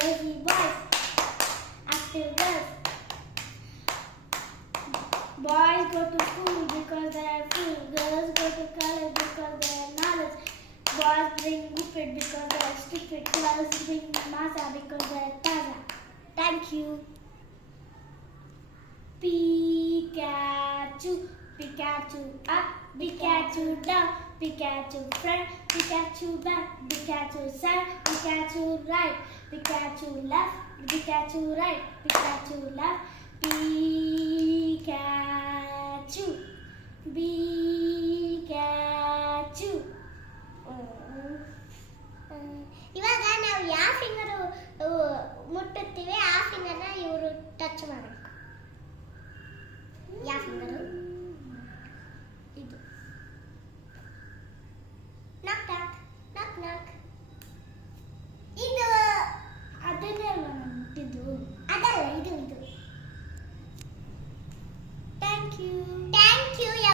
Lazy boys. Active girls. Boys go to school because they are full. Girls go to college because they are knowledge. Boys bring Gupit because they are stupid. Girls bring Masa because they are Taza. Thank you. Pikachu, Pikachu up, Pikachu down, Pikachu front, Pikachu back, Pikachu side, Pikachu right, Pikachu left, Pikachu right, Pikachu left, Pikachu, Pikachu. ಇವಾಗ ನಾವು ಯಾವ finger ಮುಟ್ಟುತ್ತೀವಿ ಆ ಫಿಂಗರ್ನ ಇವರು touch ಮಾಡಬೇಕು ಯಾವ finger you.